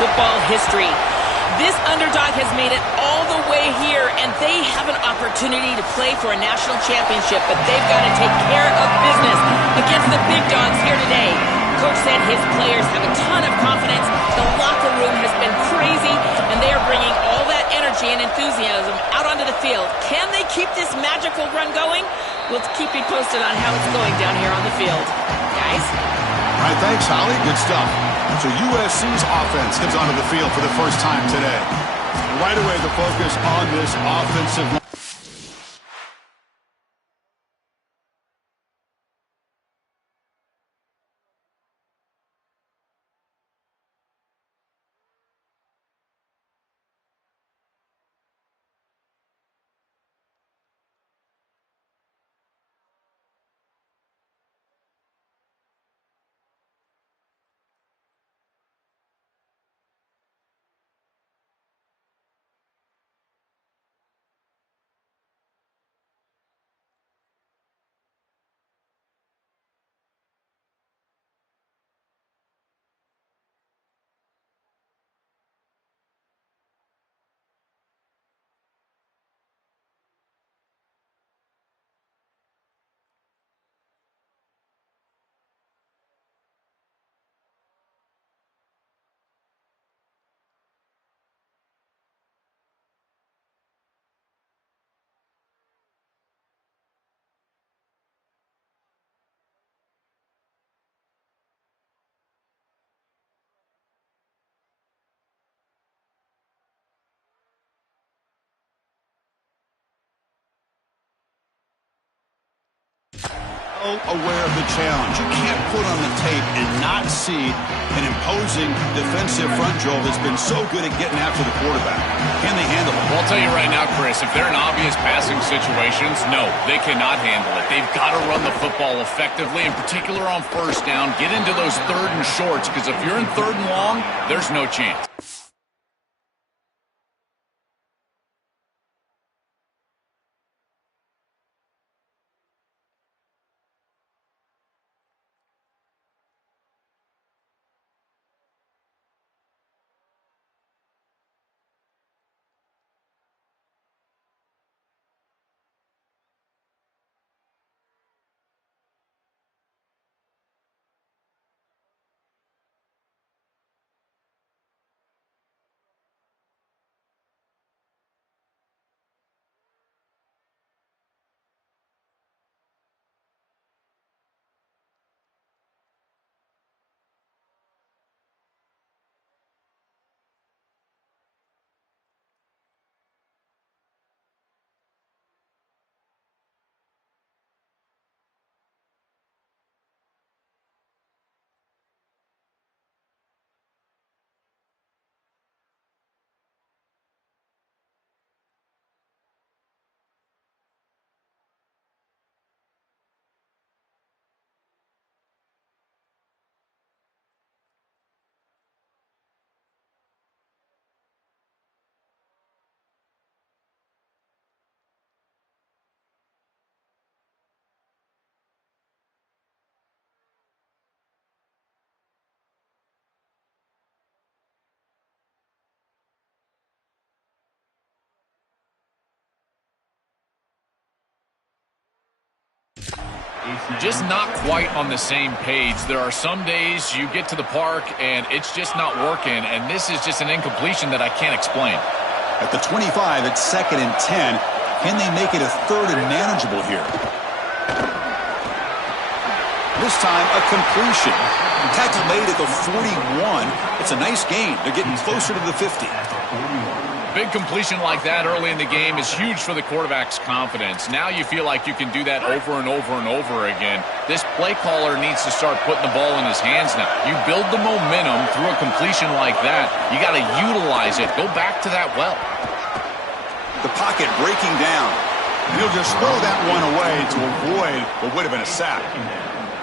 football history. This underdog has made it all the way here, and they have an opportunity to play for a national championship, but they've got to take care of business against the big dogs here today. Coach said his players have a ton of confidence. The locker room has been crazy, and they are bringing all that energy and enthusiasm out onto the field. Can they keep this magical run going? We'll keep you posted on how it's going down here on the field. Guys? All right, thanks, Holly. Good stuff. So USC's offense comes onto the field for the first time today. Right away, the focus on this offensive line. Aware of the challenge. You can't put on the tape and not see an imposing defensive front drill that's been so good at getting after the quarterback. Can they handle it? Well, I'll tell you right now, Chris, if they're in obvious passing situations, no, they cannot handle it. They've got to run the football effectively, in particular on first down. Get into those third and shorts, because if you're in third and long, there's no chance. Just not quite on the same page. There are some days you get to the park and it's just not working, and this is just an incompletion that I can't explain. At the 25, it's 2nd and 10. Can they make it a 3rd and manageable here? This time, a completion. Tackle made at the 41. It's a nice gain. They're getting closer to the 50. Big completion like that early in the game is huge for the quarterback's confidence. Now you feel like you can do that over and over and over again. This play caller needs to start putting the ball in his hands now. You build the momentum through a completion like that. You got to utilize it. Go back to that well. The pocket breaking down. And he'll just throw that one away to avoid what would have been a sack.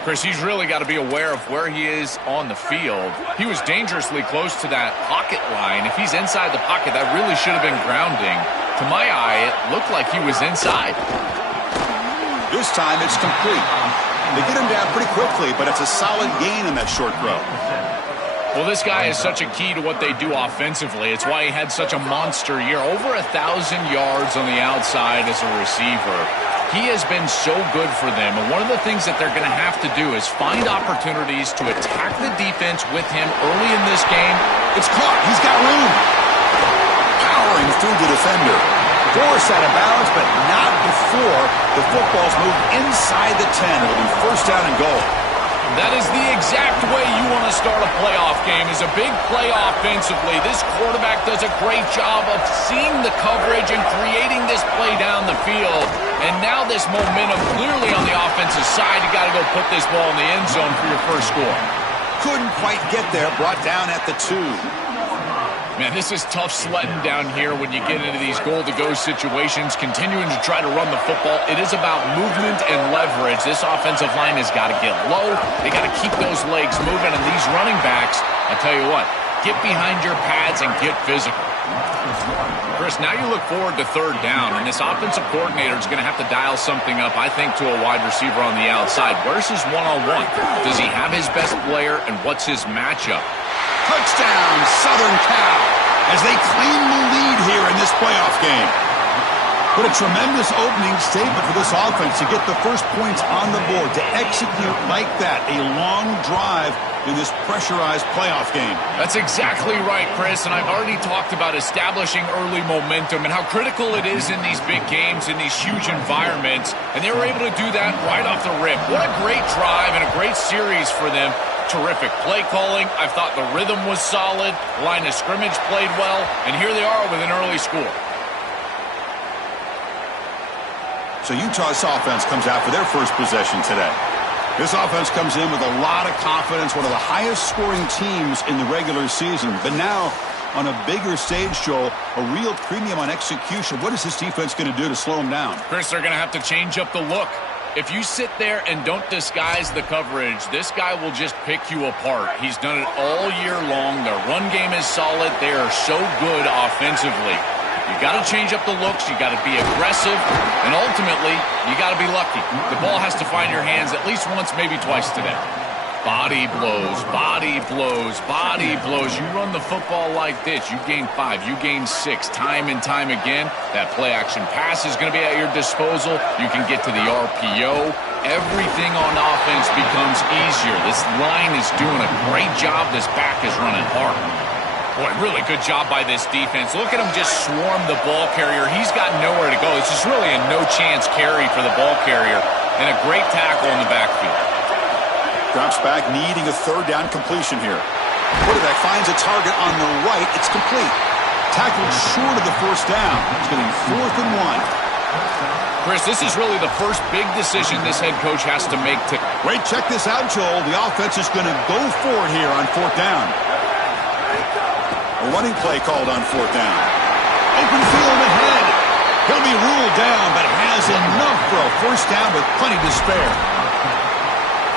Chris, he's really got to be aware of where he is on the field. He was dangerously close to that pocket line. If he's inside the pocket, that really should have been grounding. To my eye, it looked like he was inside. This time it's complete. They get him down pretty quickly, but it's a solid gain in that short throw. Well, this guy is such a key to what they do offensively. It's why he had such a monster year. Over 1,000 yards on the outside as a receiver. He has been so good for them. And one of the things that they're going to have to do is find opportunities to attack the defense with him early in this game. It's caught. He's got room. Powering through the defender. Forced out of bounds, but not before the football's moved inside the 10. It'll be first down and goal. That is the exact way you want to start a playoff game, is a big play offensively. This quarterback does a great job of seeing the coverage and creating this play down the field. And now this momentum clearly on the offensive side. You got to go put this ball in the end zone for your first score. Couldn't quite get there, brought down at the 2. Man, this is tough sledding down here when you get into these goal-to-go situations, continuing to try to run the football. It is about movement and leverage. This offensive line has got to get low. They got to keep those legs moving. And these running backs, I tell you what, get behind your pads and get physical. Chris, now you look forward to third down, and this offensive coordinator is going to have to dial something up, I think, to a wide receiver on the outside. Where's his one-on-one? Does he have his best player, and what's his matchup? Touchdown, Southern Cal, as they claim the lead here in this playoff game. What a tremendous opening statement for this offense to get the first points on the board, to execute like that, a long drive in this pressurized playoff game. That's exactly right, Chris, and I've already talked about establishing early momentum and how critical it is in these big games, in these huge environments, and they were able to do that right off the rip. What a great drive and a great series for them. Terrific play calling. I thought the rhythm was solid. Line of scrimmage played well. And here they are with an early score. So Utah's offense comes out for their first possession today. This offense comes in with a lot of confidence, one of the highest scoring teams in the regular season. But now, on a bigger stage, Joel, a real premium on execution. What is this defense going to do to slow them down? Chris, they're going to have to change up the look. If you sit there and don't disguise the coverage, this guy will just pick you apart. He's done it all year long. Their run game is solid. They are so good offensively. You got to change up the looks. You got to be aggressive. And ultimately, you got to be lucky. The ball has to find your hands at least once, maybe twice today. Body blows, body blows, body blows. You run the football like this, you gain 5, you gain 6, time and time again. That play-action pass is going to be at your disposal. You can get to the RPO. Everything on offense becomes easier. This line is doing a great job. This back is running hard. Boy, really good job by this defense. Look at him just swarm the ball carrier. He's got nowhere to go. This is really a no-chance carry for the ball carrier, and a great tackle in the backfield. Drops back, needing a third down completion here. Quarterback finds a target on the right. It's complete. Tackled short of the first down. It's getting 4th and 1. Chris, this is really the first big decision this head coach has to make. Wait, check this out, Joel. The offense is going to go for it here on 4th down. A running play called on 4th down. Open field ahead. He'll be ruled down, but has enough for a first down with plenty to spare.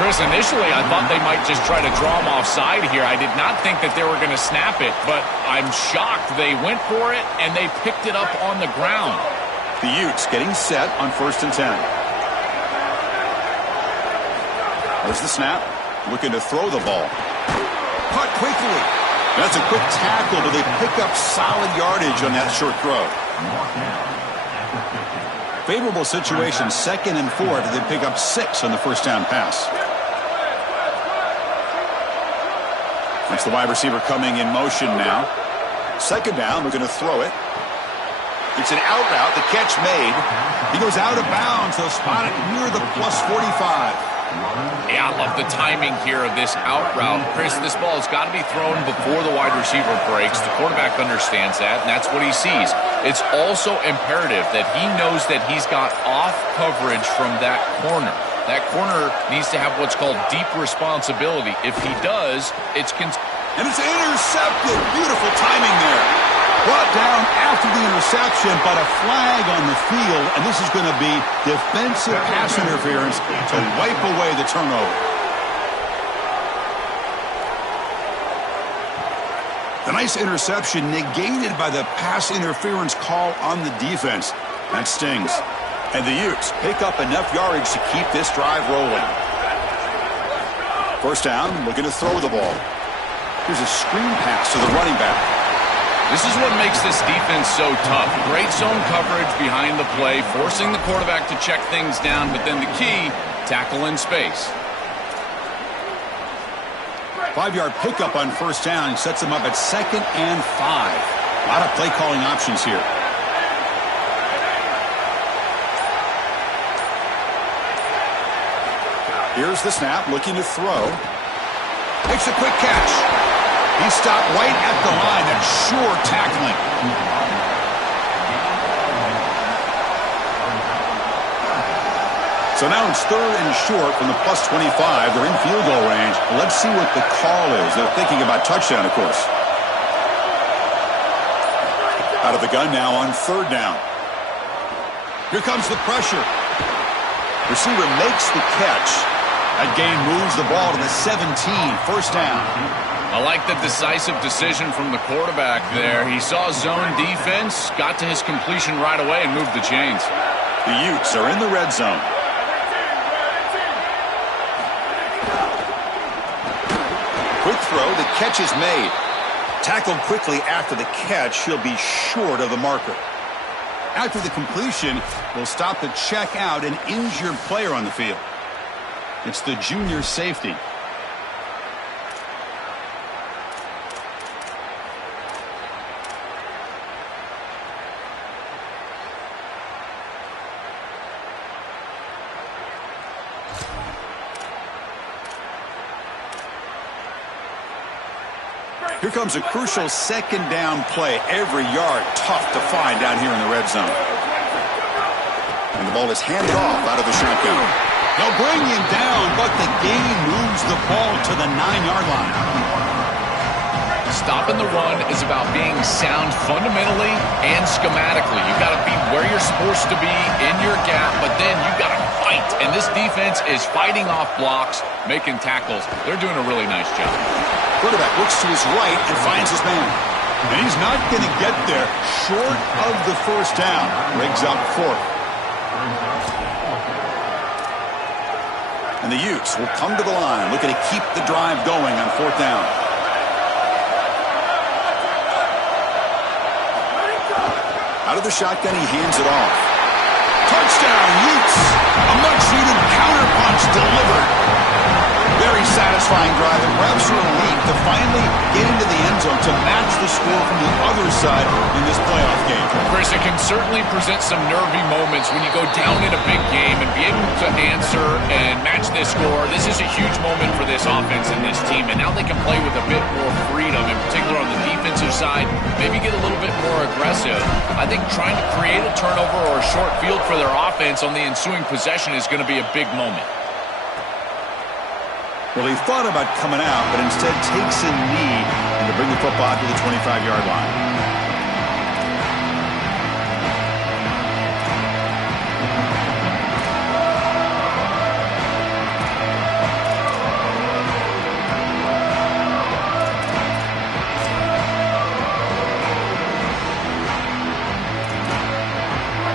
Chris, initially I thought they might just try to draw him offside here. I did not think that they were going to snap it, but I'm shocked they went for it and they picked it up on the ground. The Utes getting set on 1st and 10. There's the snap. Looking to throw the ball. Caught quickly. That's a quick tackle, but they pick up solid yardage on that short throw. Favorable situation, 2nd and 4. They pick up 6 on the first down pass. That's the wide receiver coming in motion now. 2nd down, we're going to throw it. It's an out route, the catch made. He goes out of bounds, they'll spot it near the +45. Yeah, I love the timing here of this out route. Chris, this ball has got to be thrown before the wide receiver breaks. The quarterback understands that, and that's what he sees. It's also imperative that he knows that he's got off coverage from that corner. That corner needs to have what's called deep responsibility. If he does, it's... And it's intercepted. Beautiful timing there. Brought down after the interception, but a flag on the field, and this is going to be defensive pass interference to wipe away the turnover. The nice interception negated by the pass interference call on the defense. That stings. And the Utes pick up enough yardage to keep this drive rolling. First down, looking to throw the ball. Here's a screen pass to the running back. This is what makes this defense so tough. Great zone coverage behind the play, forcing the quarterback to check things down, but then the key, tackle in space. 5-yard pickup on first down sets them up at 2nd and 5. A lot of play calling options here. Here's the snap, looking to throw. Makes a quick catch. He stopped right at the line. That's sure tackling. So now it's 3rd and short from the +25. They're in field goal range. Let's see what the call is. They're thinking about touchdown, of course. Out of the gun now on 3rd down. Here comes the pressure. Receiver makes the catch. That gain moves the ball to the 17, first down. I like the decisive decision from the quarterback there. He saw zone defense, got to his completion right away, and moved the chains. The Utes are in the red zone. Quick throw, the catch is made. Tackled quickly after the catch, he'll be short of the marker. After the completion, we'll stop the check out an injured player on the field. It's the junior safety. Here comes a crucial 2nd down play. Every yard tough to find down here in the red zone. And the ball is handed off out of the shotgun. They'll bring him down, but the gain moves the ball to the 9-yard line. Stopping the run is about being sound fundamentally and schematically. You've got to be where you're supposed to be in your gap, but then you've got to fight. And this defense is fighting off blocks, making tackles. They're doing a really nice job. Quarterback looks to his right and finds his man. And he's not going to get there short of the first down. Rigs up 4th. And the Utes will come to the line, looking to keep the drive going on 4th down. Out of the shotgun, he hands it off. Touchdown, Utes! A much-needed counterpunch delivered. Very satisfying drive. It grabs her a lead to finally get into the end zone to match the score from the other side in this playoff game. Chris, it can certainly present some nervy moments when you go down in a big game and be able to answer and match this score. This is a huge moment for this offense and this team, and now they can play with a bit more freedom, in particular on the defensive side, maybe get a little bit more aggressive. I think trying to create a turnover or a short field for their offense on the ensuing possession is going to be a big moment. Well, he thought about coming out, but instead takes a knee and to bring the football to the 25-yard line.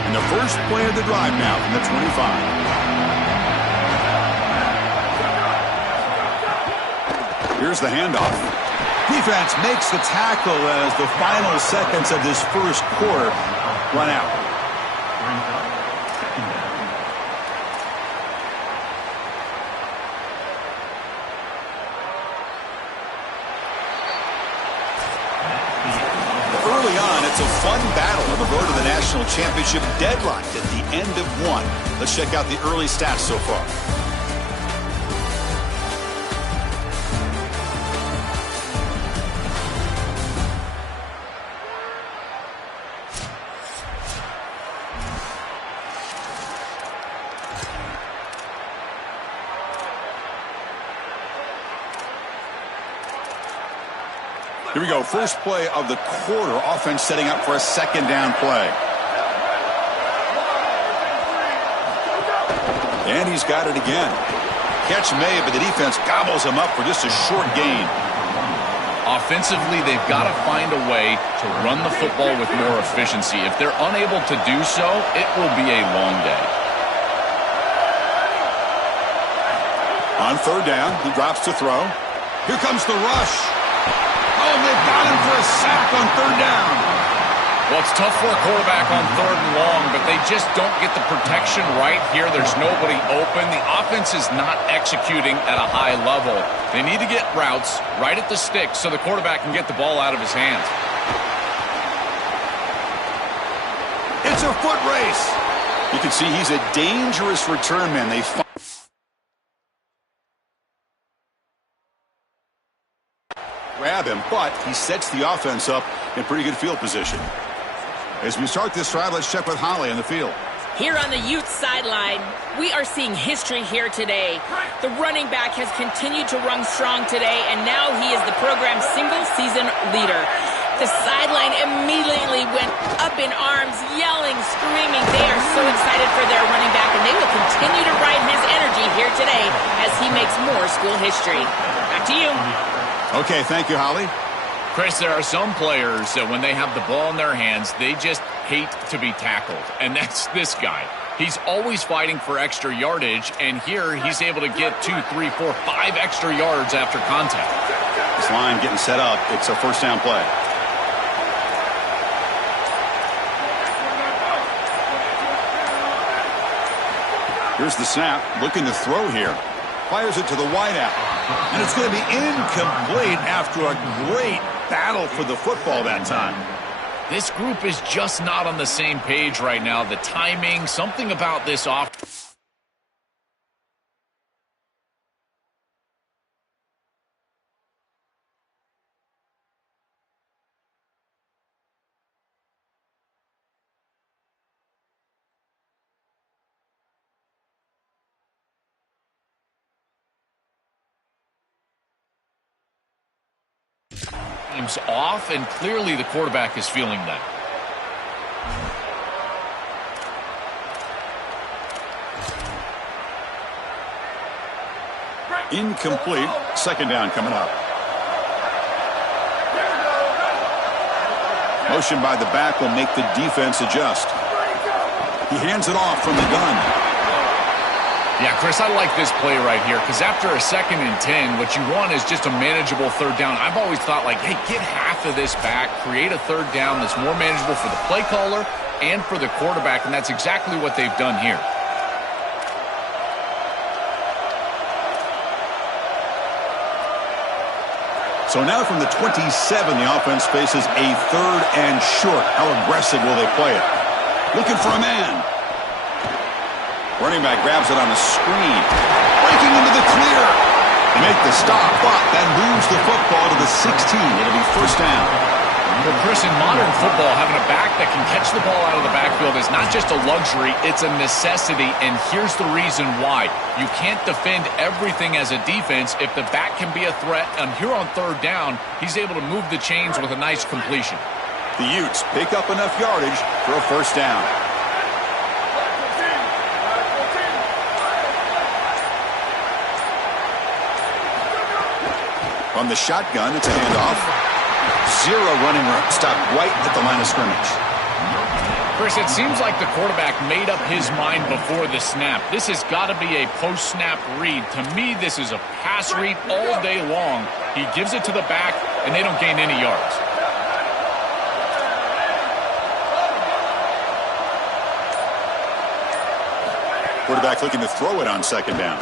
And the first play of the drive now from the 25. Here's the handoff. Defense makes the tackle as the final seconds of this first quarter run out. Early on, it's a fun battle on the road to the national championship, deadlocked at the end of 1. Let's check out the early stats so far. Here we go, first play of the quarter. Offense setting up for a 2nd down play. And he's got it again. Catch made, but the defense gobbles him up for just a short gain. Offensively, they've got to find a way to run the football with more efficiency. If they're unable to do so, it will be a long day. On 3rd down, he drops to throw. Here comes the rush. sack on third down. Well, it's tough for a quarterback on third and long, but they just don't get the protection right here. There's nobody open. The offense is not executing at a high level. They need to get routes right at the stick so the quarterback can get the ball out of his hands. It's a foot race. You can see he's a dangerous return man. They grab him, but he sets the offense up in pretty good field position. As we start this drive, let's check with Holly on the field. Here on the Utes sideline, we are seeing history here today. The running back has continued to run strong today, and now he is the program's single-season leader. The sideline immediately went up in arms, yelling, screaming. They are so excited for their running back, and they will continue to ride his energy here today as he makes more school history. Back to you. Okay, thank you, Holly. Chris, there are some players that when they have the ball in their hands, they just hate to be tackled. And that's this guy. He's always fighting for extra yardage, and here he's able to get 2, 3, 4, 5 extra yards after contact. This line getting set up. It's a first down play. Here's the snap. Looking to throw here. Fires it to the wideout. And it's going to be incomplete after a great battle for the football that time. This group is just not on the same page right now. The timing, something about this offense. Off, and clearly the quarterback is feeling that. Incomplete. Second down coming up. Motion by the back will make the defense adjust. He hands it off from the gun. Yeah, Chris, I like this play right here because after a 2nd and 10, what you want is just a manageable third down. I've always thought, like, hey, get half of this back, create a third down that's more manageable for the play caller and for the quarterback, and that's exactly what they've done here. So now from the 27, the offense faces a 3rd and short. How aggressive will they play it? Looking for a man. Running back grabs it on a screen. Breaking into the clear. They make the stop, but that moves the football to the 16. It'll be first down. Well, Chris, in modern football, having a back that can catch the ball out of the backfield is not just a luxury, it's a necessity, and here's the reason why. You can't defend everything as a defense if the back can be a threat, and here on third down, he's able to move the chains with a nice completion. The Utes pick up enough yardage for a first down. On the shotgun, it's a handoff. 0 running room. Stopped right at the line of scrimmage. Chris, it seems like the quarterback made up his mind before the snap. This has got to be a post-snap read. To me, this is a pass read all day long. He gives it to the back, and they don't gain any yards. Quarterback looking to throw it on second down.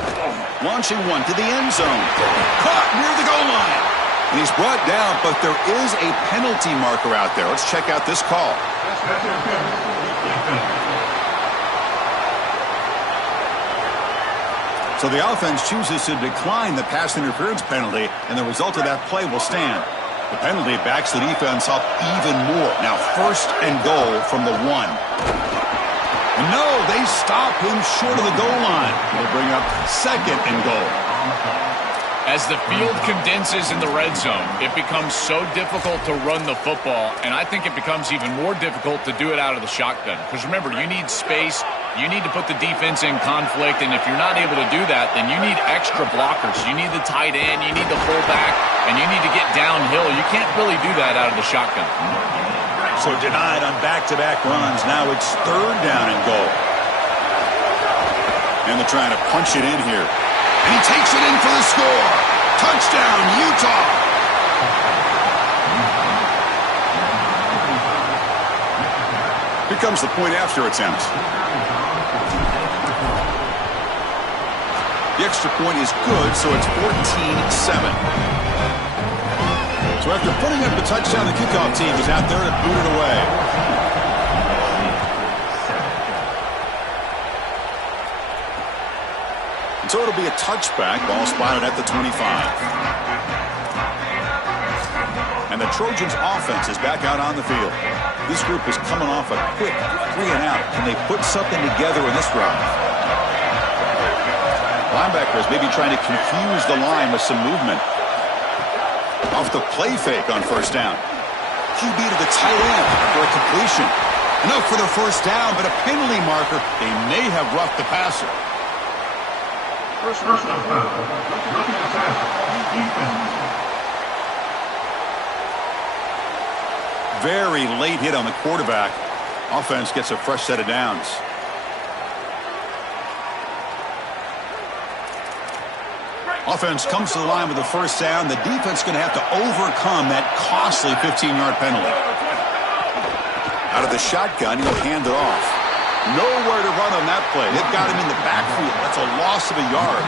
Launching one to the end zone. Caught near the goal line. And he's brought down, but there is a penalty marker out there. Let's check out this call. So the offense chooses to decline the pass interference penalty, and the result of that play will stand. The penalty backs the defense up even more. Now first and goal from the 1. No, they stop him short of the goal line. They'll bring up second and goal. As the field condenses in the red zone, it becomes so difficult to run the football, and I think it becomes even more difficult to do it out of the shotgun. Because remember, you need space, you need to put the defense in conflict, and if you're not able to do that, then you need extra blockers. You need the tight end, you need the fullback, and you need to get downhill. You can't really do that out of the shotgun. So denied on back-to-back runs. Now it's third down and goal. And they're trying to punch it in here. And he takes it in for the score. Touchdown, Utah. comes the point after attempt. The extra point is good, so it's 14-7. So after putting up the touchdown, the kickoff team is out there to boot it away. And so it'll be a touchback. Ball spotted at the 25. And the Trojans' offense is back out on the field. This group is coming off a quick 3-and-out. Can they put something together in this drive? Linebackers maybe trying to confuse the line with some movement. Off the play fake on first down. QB to the tight end for a completion. Enough for the first down, but a penalty marker. They may have roughed the passer. First down. Looking to tackle. Defense. Very late hit on the quarterback. Offense gets a fresh set of downs. Offense comes to the line with the first down. The defense is going to have to overcome that costly 15-yard penalty. Out of the shotgun, he'll hand it off. Nowhere to run on that play. They've got him in the backfield. That's a loss of a yard.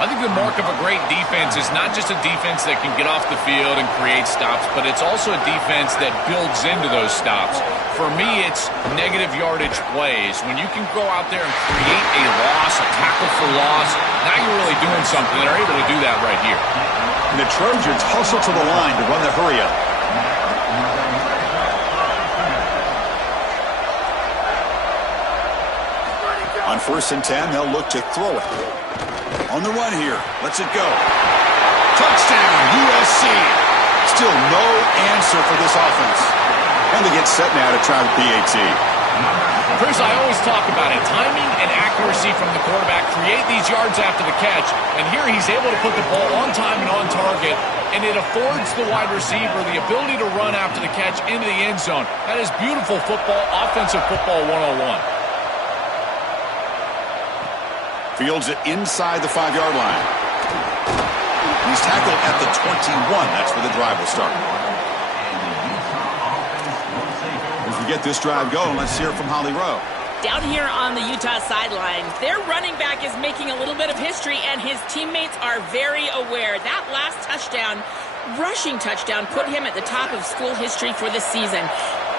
I think the mark of a great defense is not just a defense that can get off the field and create stops, but it's also a defense that builds into those stops. For me, it's negative yardage plays. When you can go out there and create a loss, a tackle for loss, now you're really doing something. They're able to do that right here. And the Trojans hustle to the line to run the hurry up. On 1st and 10, they'll look to throw it. On the run here. Lets it go. Touchdown, USC. Still no answer for this offense. And they get set now to try the PAT. Chris, I always talk about it. Timing and accuracy from the quarterback create these yards after the catch. And here he's able to put the ball on time and on target. And it affords the wide receiver the ability to run after the catch into the end zone. That is beautiful football, offensive football 101. Fields it inside the 5-yard line. He's tackled at the 21. That's where the drive will start. If we get this drive going, let's hear from Holly Rowe. Down here on the Utah sideline, their running back is making a little bit of history, and his teammates are very aware. That last touchdown, rushing touchdown, put him at the top of school history for this season.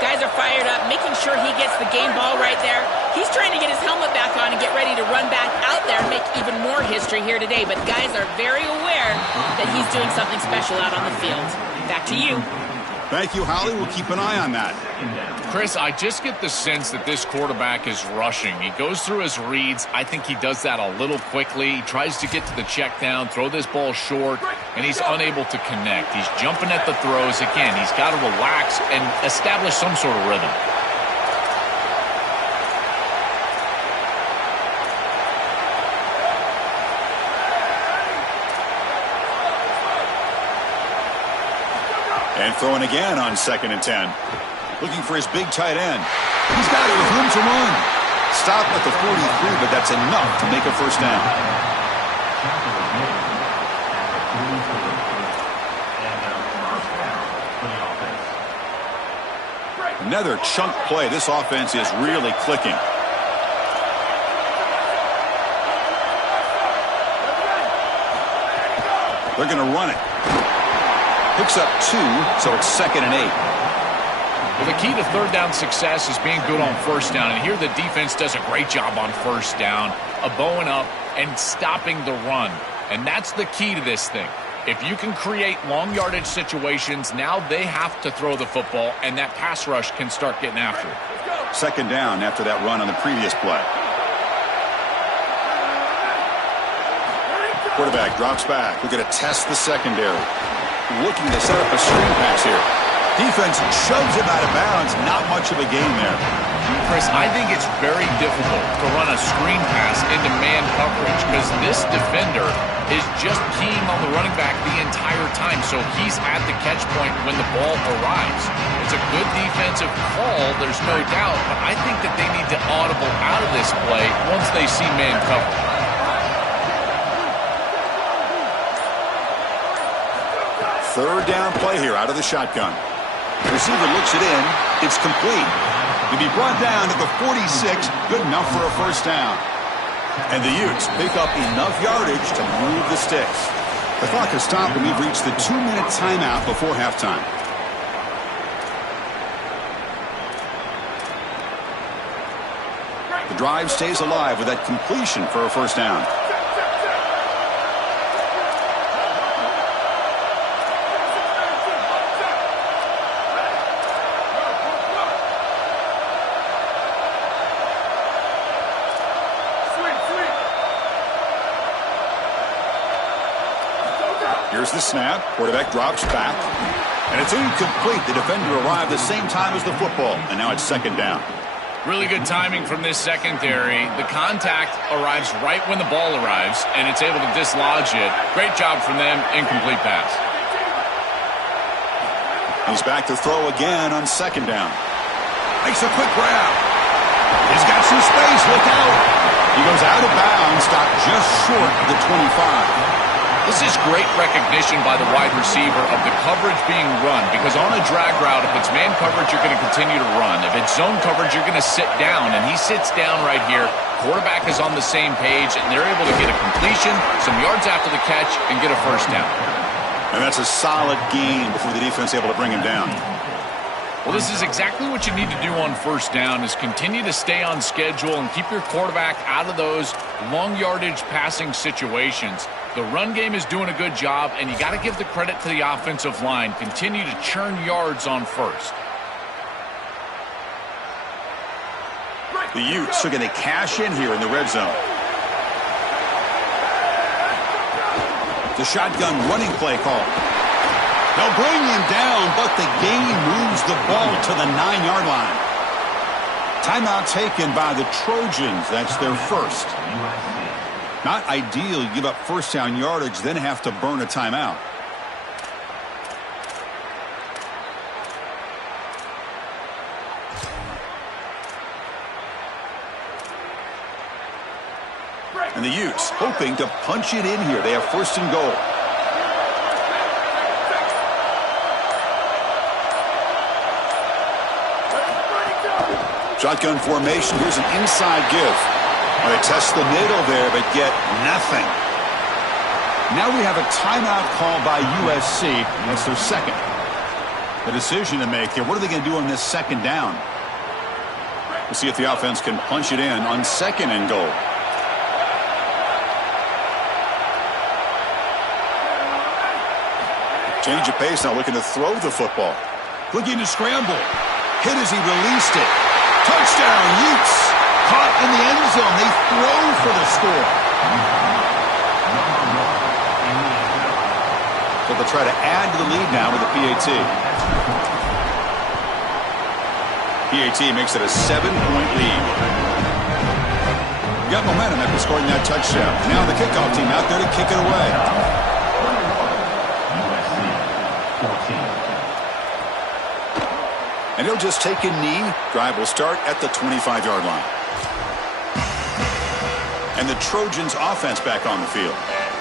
Guys are fired up, making sure he gets the game ball right there. He's trying to get his helmet back on and get ready to run back out there and make even more history here today. But guys are very aware that he's doing something special out on the field. Back to you. Thank you, Holly. We'll keep an eye on that. Chris, I just get the sense that this quarterback is rushing. He goes through his reads. I think he does that a little quickly. He tries to get to the check down, throw this ball short, and he's unable to connect. He's jumping at the throws. Again, he's got to relax and establish some sort of rhythm. And throwing again on 2nd and 10. Looking for his big tight end. He's got it with room to run. Stop at the 43, but that's enough to make a first down. Another chunk play. This offense is really clicking. They're going to run it. Picks up 2, so it's 2nd and 8. Well, the key to third down success is being good on first down. And here the defense does a great job on first down of bowing up and stopping the run. And that's the key to this thing. If you can create long yardage situations, now they have to throw the football, and that pass rush can start getting after it. 2nd down after that run on the previous play. Quarterback drops back. We're going to test the secondary. Looking to set up a screen pass here. Defense shoves him out of bounds. Not much of a game there. Chris, I think it's very difficult to run a screen pass into man coverage because this defender is just keying on the running back the entire time, so he's at the catch point when the ball arrives. It's a good defensive call, there's no doubt, but I think that they need to audible out of this play once they see man coverage. Third down play here out of the shotgun. The receiver looks it in. It's complete. To be brought down to the 46, good enough for a first down. And the Utes pick up enough yardage to move the sticks. The clock has stopped and we've reached the 2-minute timeout before halftime. The drive stays alive with that completion for a first down. Here's the snap. Quarterback drops back. And it's incomplete. The defender arrived the same time as the football. And now it's second down. Really good timing from this secondary. The contact arrives right when the ball arrives, and it's able to dislodge it. Great job from them. Incomplete pass. He's back to throw again on second down. Makes a quick grab. He's got some space. Look out. He goes out of bounds, stopped just short of the 25. This is great recognition by the wide receiver of the coverage being run, because on a drag route, if it's man coverage, you're going to continue to run. If it's zone coverage, you're going to sit down, and he sits down right here. Quarterback is on the same page, and they're able to get a completion, some yards after the catch, and get a first down. And that's a solid gain before the defense able to bring him down. Well, this is exactly what you need to do on first down, is continue to stay on schedule and keep your quarterback out of those long yardage passing situations. The run game is doing a good job, and you got to give the credit to the offensive line. Continue to churn yards on first. The Utes are going to cash in here in the red zone. The shotgun running play call. They'll bring him down, but the gain moves the ball to the 9-yard line. Timeout taken by the Trojans. That's their first. Not ideal. You give up first down yardage, then have to burn a timeout. And the Utes hoping to punch it in here. They have first and goal. Shotgun formation. Here's an inside give. Well, they test the middle there, but get nothing. Now we have a timeout call by USC. That's their second. The decision to make here. What are they going to do on this second down? We'll see if the offense can punch it in on second and goal. Change of pace now, looking to throw the football. Looking to scramble. Hit as he released it. Touchdown, Utes. Caught in the end zone. They throw for the score. So they'll try to add to the lead now with a PAT. PAT makes it a 7-point lead. Got momentum after scoring that touchdown. Now the kickoff team out there to kick it away. And he'll just take a knee. Drive will start at the 25-yard line. And the Trojans offense back on the field.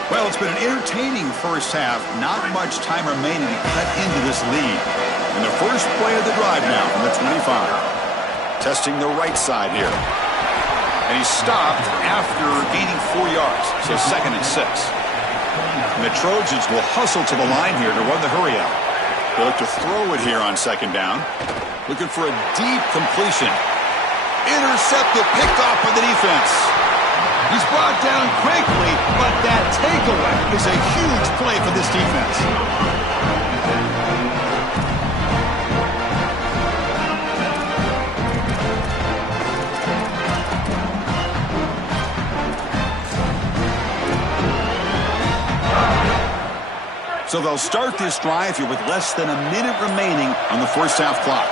Well, it's been an entertaining first half. Not much time remaining to cut into this lead. And the first play of the drive now from the 25. Testing the right side here. And he stopped after gaining 4 yards. So second and 6. And the Trojans will hustle to the line here to run the hurry out. They look to throw it here on second down. Looking for a deep completion. Intercepted, picked off by the defense. He's brought down quickly, but that takeaway is a huge play for this defense. So they'll start this drive here with less than a minute remaining on the first half clock.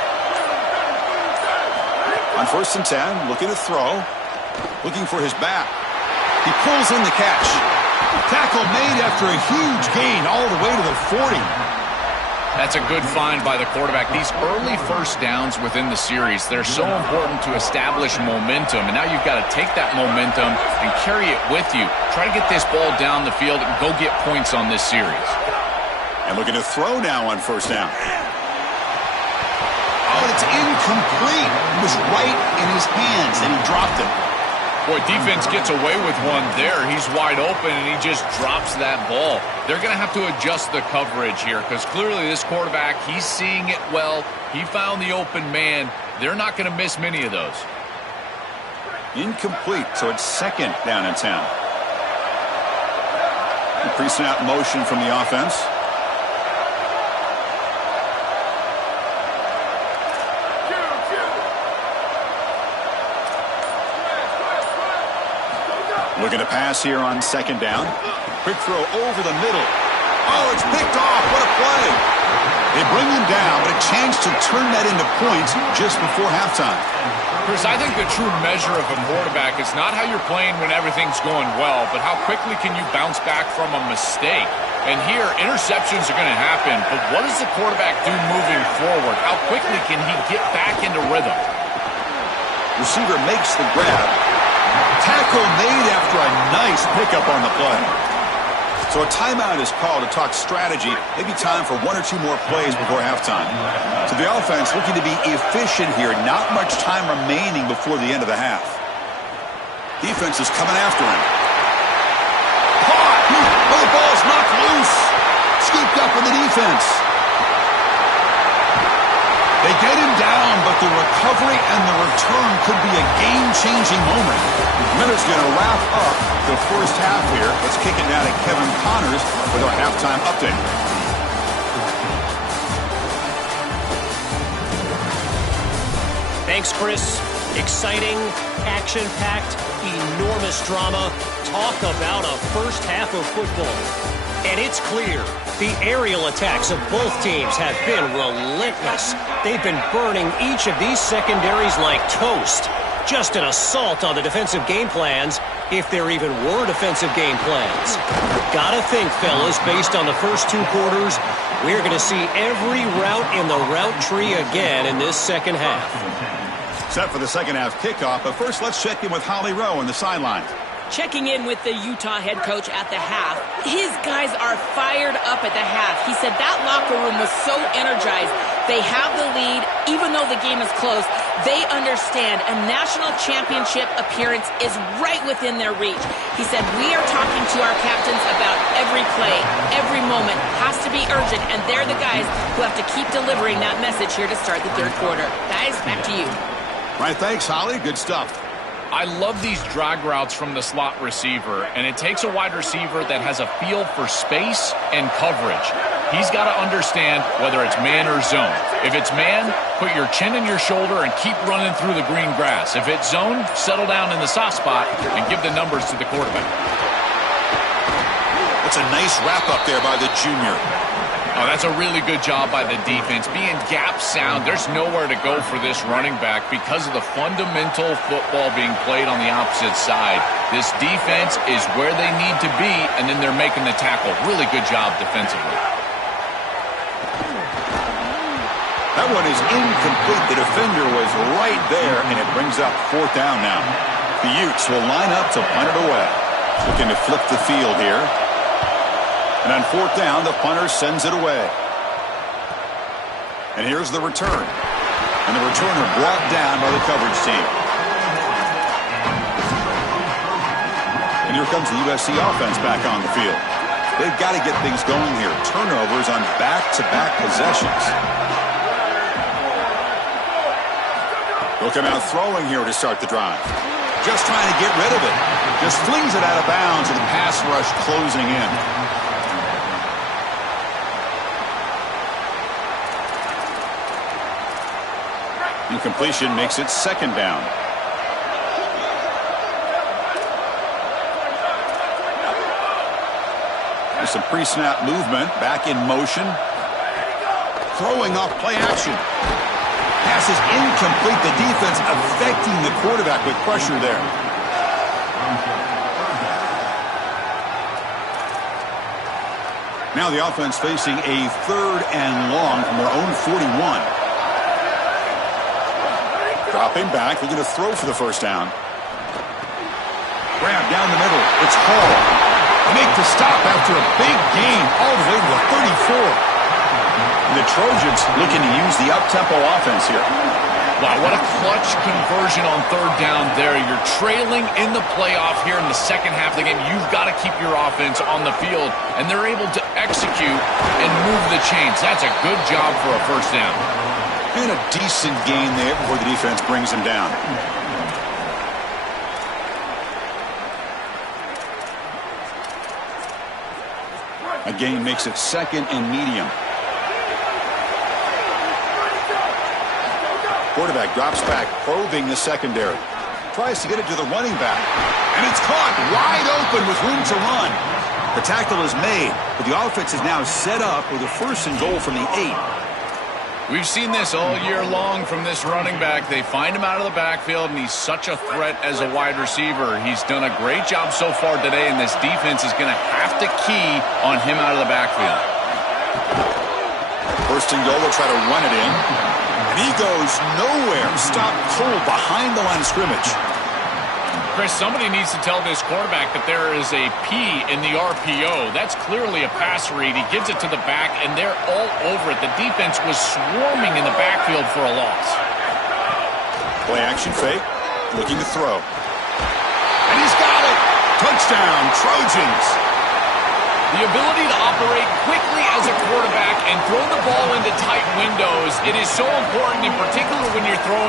On 1st and 10, looking to throw. Looking for his back. He pulls in the catch. Tackle made after a huge gain all the way to the 40. That's a good find by the quarterback. These early first downs within the series, they're so important to establish momentum. And now you've got to take that momentum and carry it with you. Try to get this ball down the field and go get points on this series. And looking to throw now on first down. Oh, and it's incomplete. It was right in his hands, and he dropped it. Boy, defense gets away with one there. He's wide open, and he just drops that ball. They're going to have to adjust the coverage here because clearly this quarterback, he's seeing it well. He found the open man. They're not going to miss many of those. Incomplete, so it's second down in town. Pre-snap motion from the offense. Looking to pass here on second down. Quick throw over the middle. Oh, it's picked off. What a play. They bring him down, but a chance to turn that into points just before halftime. Chris, I think the true measure of a quarterback is not how you're playing when everything's going well, but how quickly can you bounce back from a mistake. And here, interceptions are going to happen, but what does the quarterback do moving forward? How quickly can he get back into rhythm? Receiver makes the grab. Tackle made after a nice pickup on the play. So a timeout is called to talk strategy. Maybe time for one or two more plays before halftime. So the offense looking to be efficient here. Not much time remaining before the end of the half. Defense is coming after him. Caught! Oh, the ball's knocked loose. Scooped up in the defense. They get him down, but the recovery and the return could be a game-changing moment. Miller's going to wrap up the first half here. Let's kick it now to Kevin Connors with our halftime update. Thanks, Chris. Exciting, action-packed, enormous drama. Talk about a first half of football. And it's clear, the aerial attacks of both teams have been relentless. They've been burning each of these secondaries like toast. Just an assault on the defensive game plans, if there even were defensive game plans. Gotta think, fellas, based on the first two quarters, we're going to see every route in the route tree again in this second half. Set for the second half kickoff, but first let's check in with Holly Rowe on the sideline. Checking in with the Utah head coach at the half. His guys are fired up at the half. He said that locker room was so energized. They have the lead. Even though the game is close, they understand a national championship appearance is right within their reach. He said, we are talking to our captains about every play, every moment has to be urgent, and they're the guys who have to keep delivering that message here to start the third quarter. Guys, back to you. Right, thanks, Holly. Good stuff. I love these drag routes from the slot receiver, and it takes a wide receiver that has a feel for space and coverage. He's got to understand whether it's man or zone. If it's man, put your chin in your shoulder and keep running through the green grass. If it's zone, settle down in the soft spot and give the numbers to the quarterback. That's a nice wrap-up there by the junior. Oh, that's a really good job by the defense. Being gap sound, there's nowhere to go for this running back because of the fundamental football being played on the opposite side. This defense is where they need to be, and then they're making the tackle. Really good job defensively. That one is incomplete. The defender was right there, and it brings up fourth down now. The Utes will line up to punt it away. Looking to flip the field here. And on fourth down, the punter sends it away. And here's the return. And the returner brought down by the coverage team. And here comes the USC offense back on the field. They've got to get things going here. Turnovers on back-to-back possessions. They'll come out throwing here to start the drive. Just trying to get rid of it. Just flings it out of bounds with the pass rush closing in. Incompletion makes it second down. There's some pre-snap movement. Back in motion. Throwing off play action. Pass is incomplete. The defense affecting the quarterback with pressure there. Now the offense facing a third and long from their own 41. Dropping back, looking to throw for the first down. Grab down the middle. It's Hall. They make the stop after a big gain all the way to the 34. The Trojans looking to use the up-tempo offense here. Wow, what a clutch conversion on third down there. You're trailing in the playoff here in the second half of the game. You've got to keep your offense on the field, and they're able to execute and move the chains. That's a good job for a first down. And a decent gain there before the defense brings him down. A gain makes it second and medium. Quarterback drops back, probing the secondary. Tries to get it to the running back. And it's caught wide open with room to run. The tackle is made, but the offense is now set up with a first and goal from the 8. We've seen this all year long from this running back. They find him out of the backfield, and he's such a threat as a wide receiver. He's done a great job so far today, and this defense is going to have to key on him out of the backfield. First and goal, they'll try to run it in. And he goes nowhere. Stopped cold behind the line of scrimmage. Chris, somebody needs to tell this quarterback that there is a P in the RPO. That's clearly a pass read. He gives it to the back, and they're all over it. The defense was swarming in the backfield for a loss. Play action fake. Looking to throw. And he's got it. Touchdown, Trojans. The ability to operate quickly as a quarterback and throw the ball into tight windows, it is so important, in particular when you're throwing.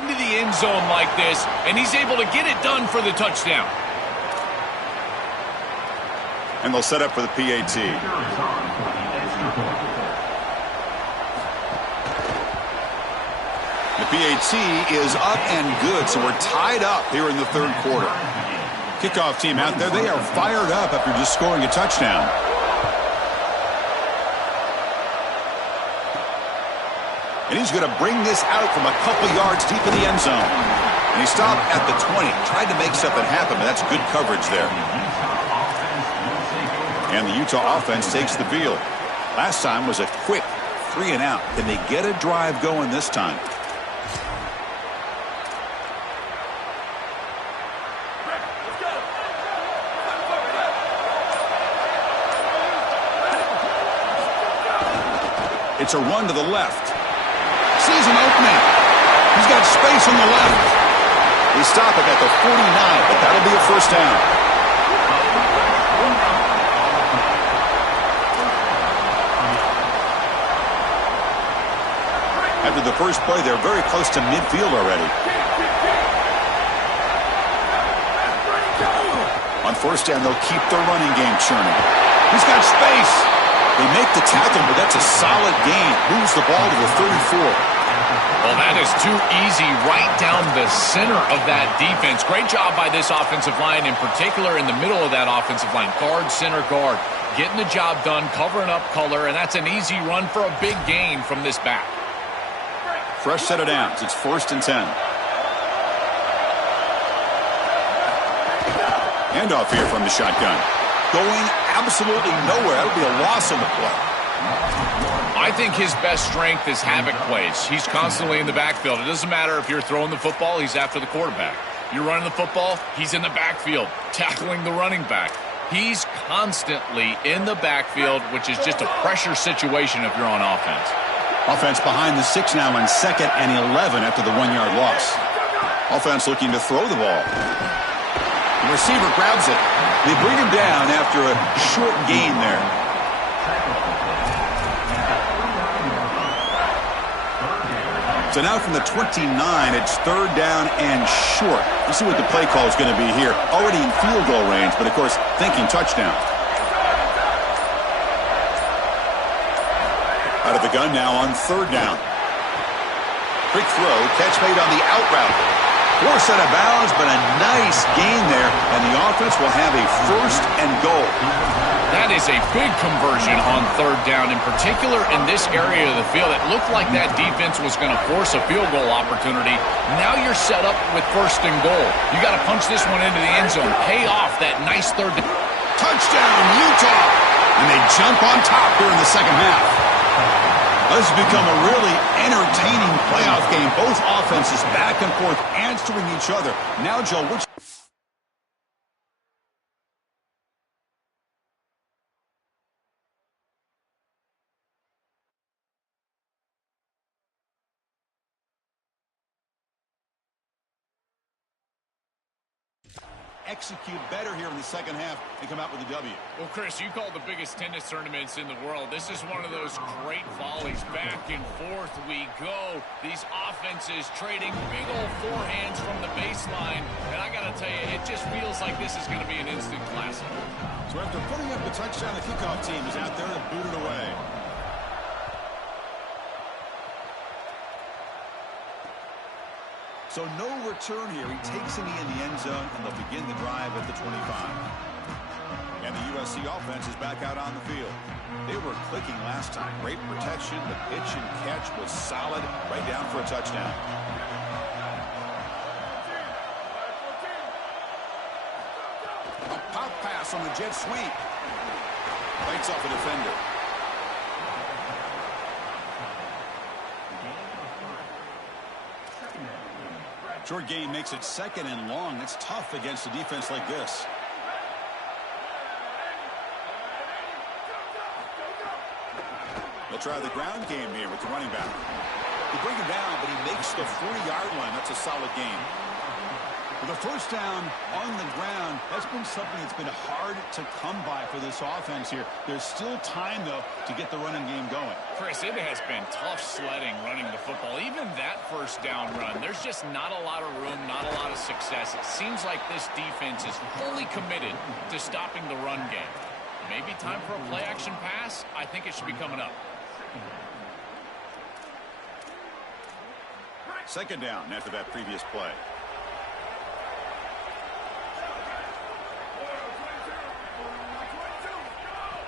Into the end zone like this, and he's able to get it done for the touchdown. And they'll set up for the PAT. The PAT is up and good, so we're tied up here in the third quarter. Kickoff team out there, they are fired up after just scoring a touchdown. And he's going to bring this out from a couple yards deep in the end zone. And he stopped at the 20. Tried to make something happen, but that's good coverage there. And the Utah offense takes the field. Last time was a quick 3 and out. Can they get a drive going this time? It's a run to the left. Sees an opening. He's got space on the left. They stop it at the 49, but that'll be a first down. After the first play, they're very close to midfield already. On first down, they'll keep their running game churning. He's got space. They make the tackle, but that's a solid gain. Moves the ball to the 34. Well, that is too easy right down the center of that defense. Great job by this offensive line, in particular in the middle of that offensive line. Guard, center, guard. Getting the job done, covering up color, and that's an easy run for a big gain from this back. Fresh set of downs. It's 1st and 10. Handoff here from the shotgun. Going absolutely nowhere. That'll be a loss on the play. I think his best strength is havoc plays. He's constantly in the backfield. It doesn't matter if you're throwing the football, he's after the quarterback. You're running the football, he's in the backfield, tackling the running back. He's constantly in the backfield, which is just a pressure situation if you're on offense. Offense behind the 6 now on 2nd and 11 after the 1-yard loss. Offense looking to throw the ball. The receiver grabs it. They bring him down after a short gain there. So now from the 29, it's 3rd down and short. Let's see what the play call is going to be here. Already in field goal range, but of course, thinking touchdown. Out of the gun now on 3rd down. Quick throw, catch made on the out route. Forced out of bounds, but a nice gain there, and the offense will have a 1st and goal. That is a big conversion on 3rd down, in particular in this area of the field. It looked like that defense was going to force a field goal opportunity. Now you're set up with 1st and goal. You got to punch this one into the end zone. Pay off that nice 3rd down. Touchdown, Utah! And they jump on top here in the second half. This has become a really entertaining playoff game. Both offenses back and forth answering each other. Now, Joe, which... execute better here in the second half and come out with a W. Well, Chris, you call the biggest tennis tournaments in the world. This is one of those great volleys. Back and forth we go. These offenses trading big old forehands from the baseline. And I got to tell you, it just feels like this is going to be an instant classic. So after putting up the touchdown, the kickoff team is out there to boot it away. So no return here. He takes it in the end zone, and they'll begin the drive at the 25. And the USC offense is back out on the field. They were clicking last time. Great protection. The pitch and catch was solid. Right down for a touchdown. A pop pass on the jet sweep. Fights off a defender. Short game makes it 2nd and long. That's tough against a defense like this. They'll try the ground game here with the running back. They bring him down, but he makes the 40-yard line. That's a solid game. With a 1st down on the ground, that's been something that's been hard to come by for this offense here. There's still time, though, to get the running game going. Chris, it has been tough sledding running the football. Even that 1st down run, there's just not a lot of room, not a lot of success. It seems like this defense is fully committed to stopping the run game. Maybe time for a play-action pass? I think it should be coming up. 2nd down after that previous play.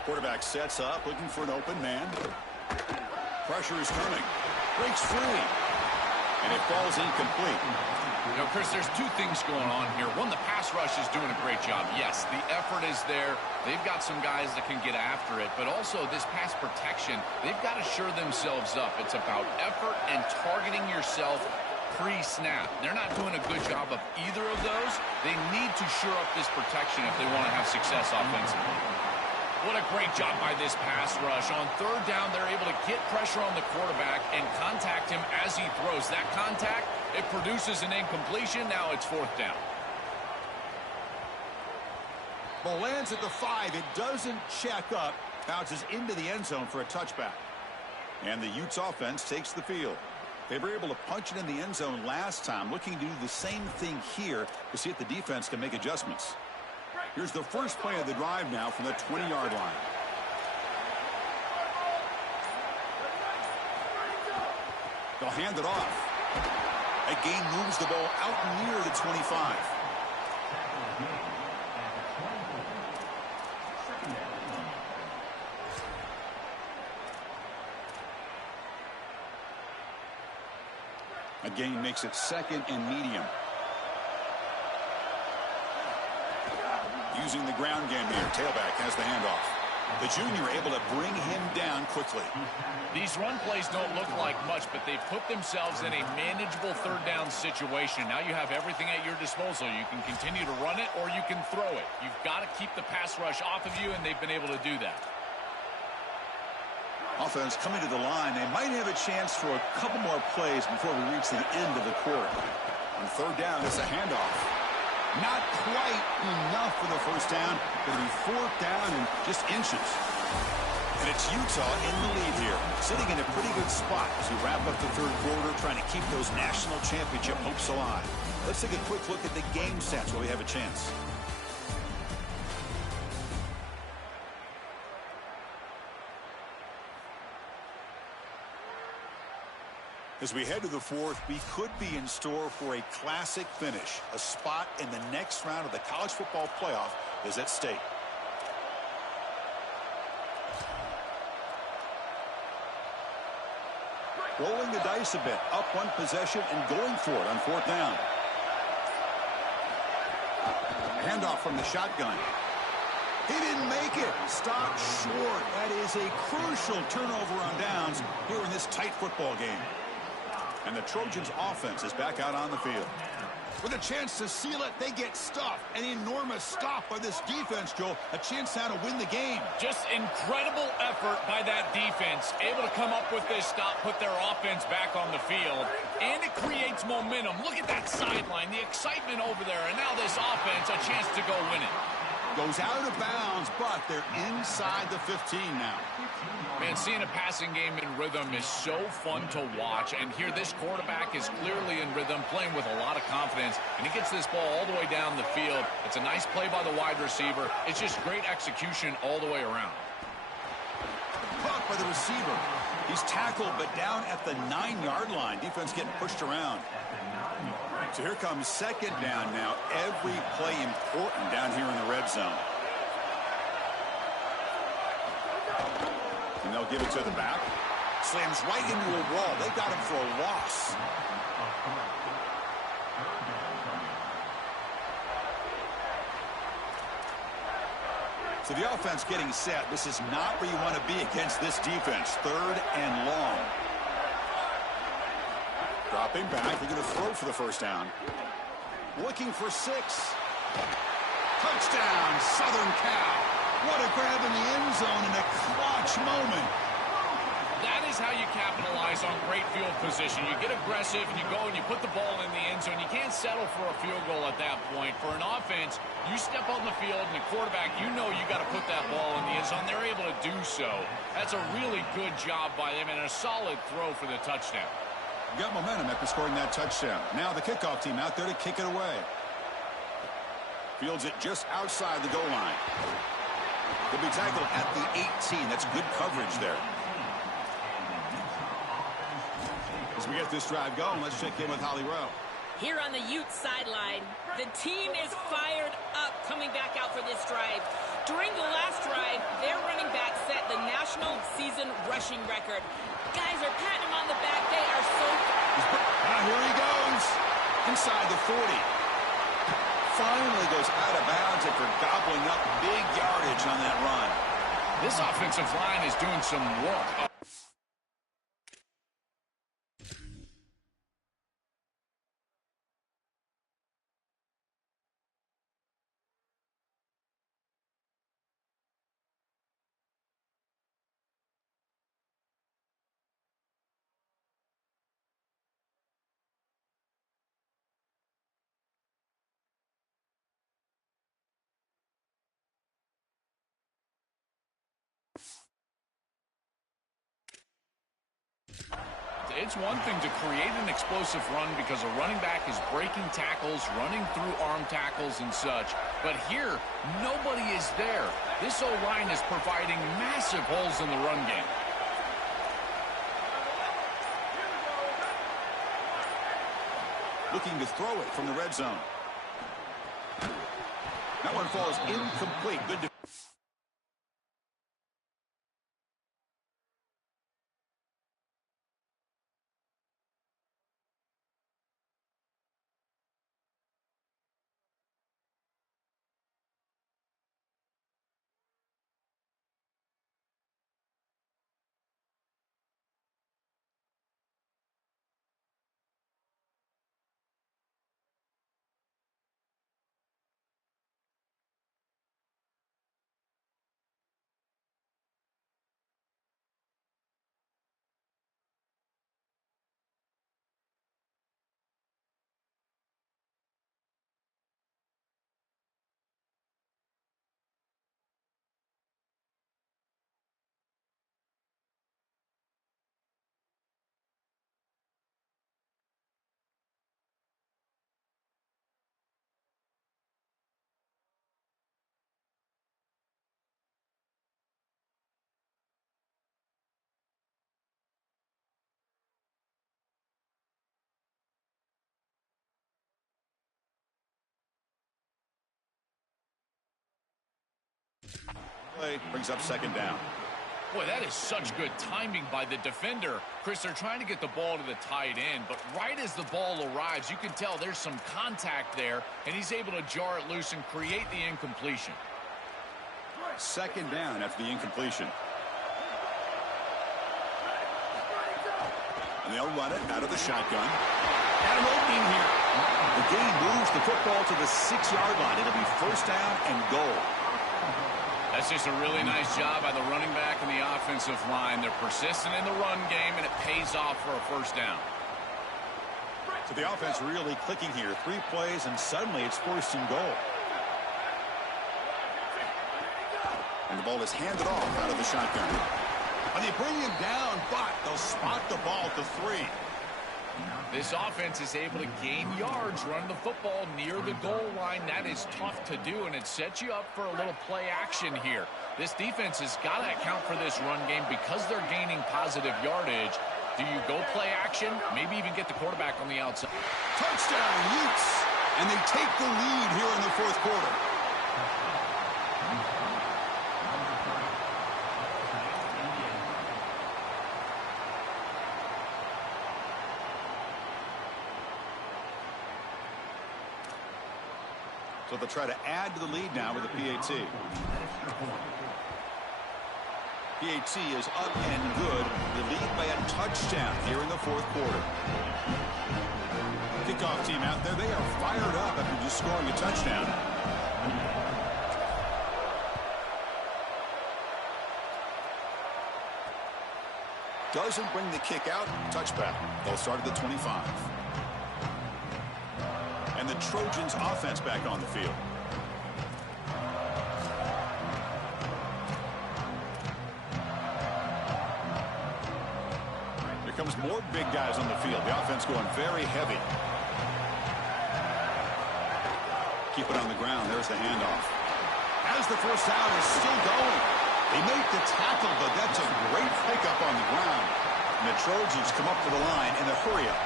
Quarterback sets up, looking for an open man. Pressure is coming. Breaks free. And it falls incomplete. You know, Chris, there's two things going on here. One, the pass rush is doing a great job. Yes, the effort is there. They've got some guys that can get after it. But also, this pass protection, they've got to shore themselves up. It's about effort and targeting yourself pre-snap. They're not doing a good job of either of those. They need to shore up this protection if they want to have success offensively. What a great job by this pass rush. On 3rd down, they're able to get pressure on the quarterback and contact him as he throws. That contact, it produces an incompletion. Now it's 4th down. Ball lands at the 5. It doesn't check up. Bounces into the end zone for a touchback. And the Utes offense takes the field. They were able to punch it in the end zone last time, looking to do the same thing here to see if the defense can make adjustments. Here's the first play of the drive now from the 20-yard line. They'll hand it off. That gain moves the ball out near the 25. A gain makes it second and medium. Using the ground game here. Tailback has the handoff. The junior able to bring him down quickly. These run plays don't look like much, but they've put themselves in a manageable third down situation. Now you have everything at your disposal. You can continue to run it or you can throw it. You've got to keep the pass rush off of you, and they've been able to do that. Offense coming to the line. They might have a chance for a couple more plays before we reach the end of the quarter. On third down, it's a handoff. Not quite enough for the first down. Going to be fourth down and just inches. And it's Utah in the lead here, sitting in a pretty good spot as we wrap up the third quarter, trying to keep those national championship hopes alive. Let's take a quick look at the game stats while we have a chance. As we head to the fourth, we could be in store for a classic finish. A spot in the next round of the college football playoff is at stake. Rolling the dice a bit, up one possession and going for it on fourth down. Handoff from the shotgun. He didn't make it. Stopped short. That is a crucial turnover on downs here in this tight football game. And the Trojans' offense is back out on the field. With a chance to seal it, they get stuffed. An enormous stop by this defense, Joel. A chance now to win the game. Just incredible effort by that defense. Able to come up with this stop, put their offense back on the field. And it creates momentum. Look at that sideline, the excitement over there. And now this offense, a chance to go win it. Goes out of bounds, but they're inside the 15 now. Man, seeing a passing game in rhythm is so fun to watch. And here this quarterback is clearly in rhythm, playing with a lot of confidence. And he gets this ball all the way down the field. It's a nice play by the wide receiver. It's just great execution all the way around. Caught by the receiver. He's tackled, but down at the 9-yard line. Defense getting pushed around. So here comes second down now. Every play important down here in the red zone. And they'll give it to the back. Slams right into a wall. They got him for a loss. So the offense getting set. This is not where you want to be against this defense. Third and long. Dropping back. They're going to throw for the first down. Looking for 6. Touchdown, Southern Cal. What a grab in the end zone in a clutch moment. That is how you capitalize on great field position. You get aggressive and you go and you put the ball in the end zone. You can't settle for a field goal at that point. For an offense, you step on the field and the quarterback, you know you got to put that ball in the end zone. They're able to do so. That's a really good job by them and a solid throw for the touchdown. Got momentum after scoring that touchdown. Now the kickoff team out there to kick it away. Fields it just outside the goal line. He'll be tackled at the 18. That's good coverage there. As we get this drive going, let's check in with Holly Rowe. Here on the Ute sideline, the team is fired up coming back out for this drive. During the last drive, their running back set the national season rushing record. Guys are patting him on the back. They are so... Here he goes. Inside the 40. Finally goes out of bounds after gobbling up big yardage on that run. This offensive line is doing some work. It's one thing to create an explosive run because a running back is breaking tackles, running through arm tackles and such. But here, nobody is there. This O-line is providing massive holes in the run game. Looking to throw it from the red zone. That one falls incomplete. Good. Play brings up second down. Boy, that is such good timing by the defender. Chris, they're trying to get the ball to the tight end, but right as the ball arrives, you can tell there's some contact there, and he's able to jar it loose and create the incompletion. Second down after the incompletion. And they'll run it out of the shotgun. And an opening here. The game moves the football to the 6-yard line. It'll be first down and goal. That's just a really nice job by the running back and the offensive line. They're persistent in the run game, and it pays off for a first down. So the offense really clicking here. 3 plays, and suddenly it's first and goal. And the ball is handed off out of the shotgun. And they bring him down, but they'll spot the ball to 3. This offense is able to gain yards, run the football near the goal line. That is tough to do, and it sets you up for a little play action here. This defense has got to account for this run game because they're gaining positive yardage. Do you go play action? Maybe even get the quarterback on the outside. Touchdown, Utes! And they take the lead here in the fourth quarter. So they'll try to add to the lead now with a PAT. PAT is up and good. They lead by a touchdown here in the fourth quarter. Kickoff team out there, they are fired up after just scoring a touchdown. Doesn't bring the kick out. Touchback. They'll start at the 25. And the Trojans offense back on the field. Here comes more big guys on the field. The offense going very heavy. Keep it on the ground. There's the handoff. As the first down is still going. They make the tackle, but that's a great pickup on the ground. And the Trojans come up to the line in a hurry-up.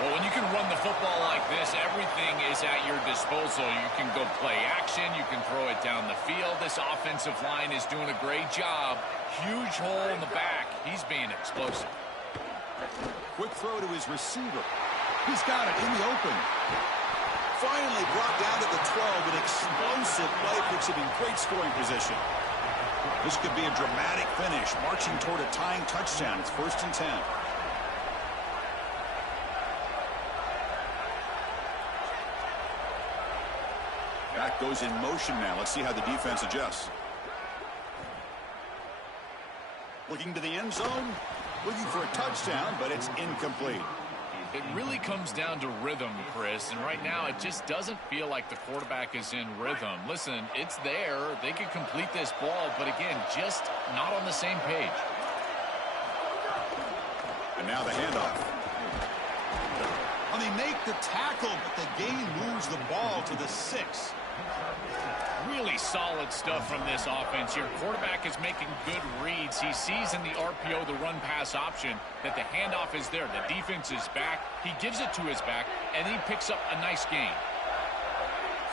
Well, when you can run the football like this, everything is at your disposal. You can go play action. You can throw it down the field. This offensive line is doing a great job. Huge hole in the back. He's being explosive. Quick throw to his receiver. He's got it in the open. Finally brought down to the 12. An explosive play puts him in great scoring position. This could be a dramatic finish, marching toward a tying touchdown. It's 1st and 10. Back goes in motion now. Let's see how the defense adjusts. Looking to the end zone. Looking for a touchdown, but it's incomplete. It really comes down to rhythm, Chris, and right now it just doesn't feel like the quarterback is in rhythm. Listen, it's there. They could complete this ball, but again, just not on the same page. And now the handoff. Well, they make the tackle, but the gain moves the ball to the 6. Really solid stuff from this offense. Your quarterback is making good reads. He sees in the RPO, the run-pass option, that the handoff is there. The defense is back. He gives it to his back, and he picks up a nice gain.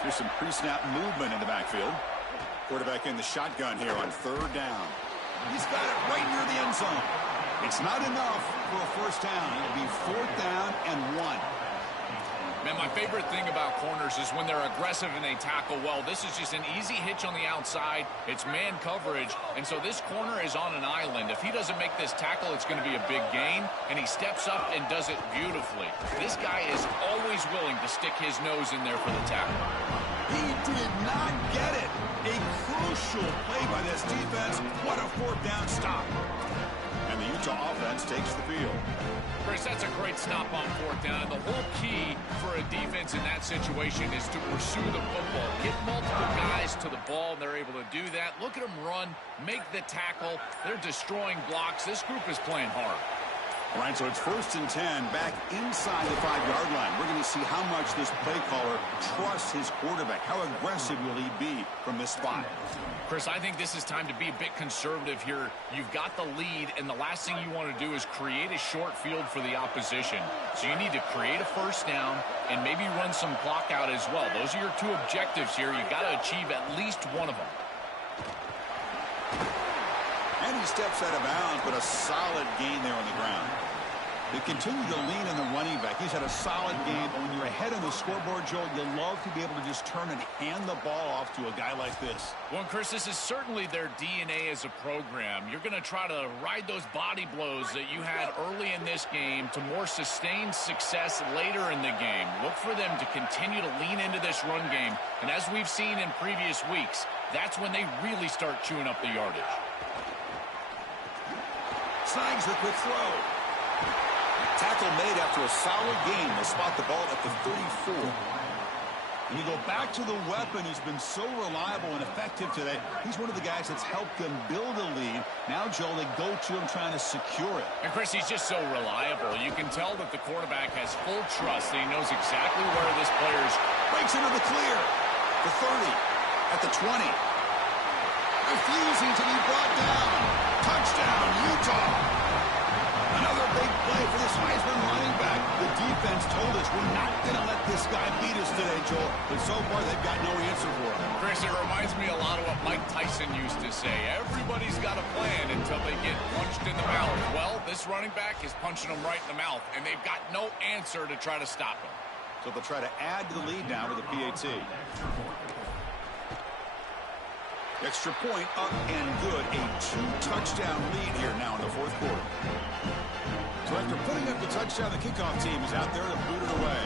Here's some pre-snap movement in the backfield. Quarterback in the shotgun here on 3rd down. He's got it right near the end zone. It's not enough for a first down. It'll be 4th down and 1. Man, my favorite thing about corners is when they're aggressive and they tackle well. This is just an easy hitch on the outside. It's man coverage, and so this corner is on an island. If he doesn't make this tackle, it's going to be a big gain, and he steps up and does it beautifully. This guy is always willing to stick his nose in there for the tackle. He did not get it. A crucial play by this defense. What a 4th down stop. And the Utah offense takes the field. Chris, that's a great stop on 4th down. And the whole key for a defense in that situation is to pursue the football. Get multiple guys to the ball, and they're able to do that. Look at them run, make the tackle. They're destroying blocks. This group is playing hard. All right, so it's 1st and 10, back inside the 5-yard line. We're going to see how much this play caller trusts his quarterback. How aggressive will he be from this spot? Chris, I think this is time to be a bit conservative here. You've got the lead, and the last thing you want to do is create a short field for the opposition. So you need to create a first down and maybe run some clock out as well. Those are your 2 objectives here. You've got to achieve at least one of them. And he steps out of bounds, but a solid gain there on the ground. They continue to lean on the running back. He's had a solid game. But when you're ahead on the scoreboard, Joel, you love to be able to just turn and hand the ball off to a guy like this. Well, Chris, this is certainly their DNA as a program. You're going to try to ride those body blows that you had early in this game to more sustained success later in the game. Look for them to continue to lean into this run game. And as we've seen in previous weeks, that's when they really start chewing up the yardage. Snags the quick throw. Tackle made after a solid gain. They'll spot the ball at the 34. And you go back to the weapon who's been so reliable and effective today. He's one of the guys that's helped them build a lead. Now, Joel, they go to him trying to secure it. And, Chris, he's just so reliable. You can tell that the quarterback has full trust that he knows exactly where this player's. Breaks into the clear. The 30. At the 20. Refusing to be brought down. Touchdown, Utah. Another big play for this Heisman running back. The defense told us we're not going to let this guy beat us today, Joel. But so far, they've got no answer for him. Chris, it reminds me a lot of what Mike Tyson used to say. Everybody's got a plan until they get punched in the mouth. Well, this running back is punching them right in the mouth, and they've got no answer to try to stop him. So they'll try to add to the lead now with a PAT. Extra point up and good. A 2-touchdown lead here now in the 4th quarter. So after putting up the touchdown, the kickoff team is out there to boot it away.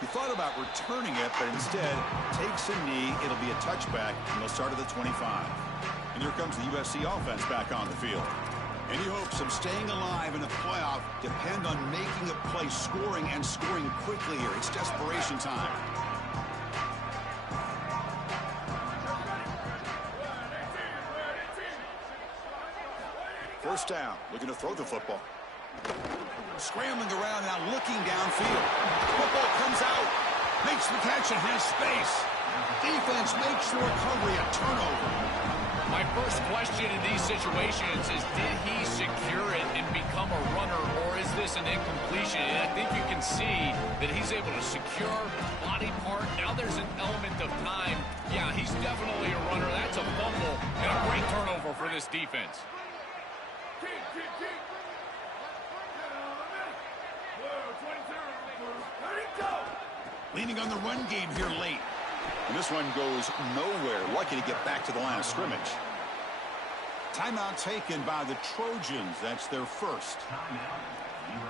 He thought about returning it, but instead takes a knee. It'll be a touchback, and they'll start at the 25. And here comes the USC offense back on the field. Any hopes of staying alive in the playoff depend on making a play, scoring, and scoring quickly here. It's desperation time. First down, looking to throw the football. Scrambling around now, looking downfield. Football comes out, makes the catch and has space. Defense makes the recovery, a turnover. My first question in these situations is, did he secure it and become a runner, or is this an incompletion? And I think you can see that he's able to secure body part. Now there's an element of time. Yeah, he's definitely a runner. That's a fumble and a great turnover for this defense. Leaning on the run game here late. And this one goes nowhere. Lucky to get back to the line of scrimmage. Timeout taken by the Trojans. That's their first.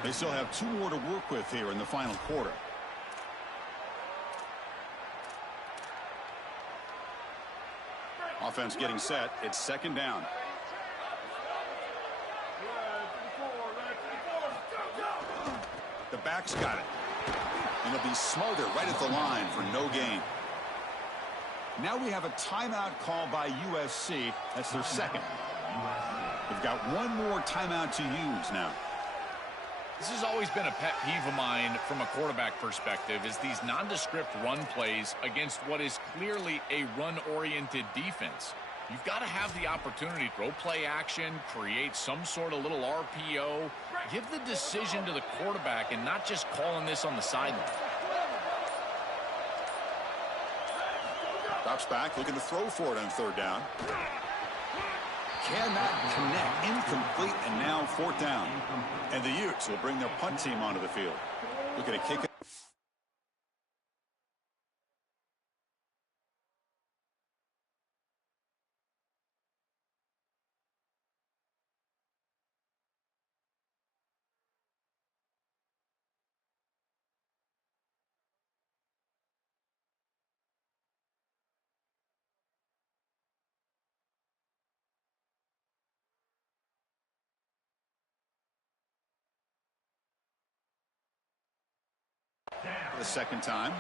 They still have 2 more to work with here in the final quarter. Offense getting set. It's 2nd down. The back's got it. And he'll be smothered right at the line for no gain. Now we have a timeout call by USC. That's their second. They've got one more timeout to use now. This has always been a pet peeve of mine from a quarterback perspective, is these nondescript run plays against what is clearly a run-oriented defense. You've got to have the opportunity to throw play action, create some sort of little RPO, give the decision to the quarterback and not just calling this on the sideline. Drops back, looking to throw for it on third down. Cannot connect, incomplete, and now fourth down. And the Utes will bring their punt team onto the field. Looking to kick it. The second time.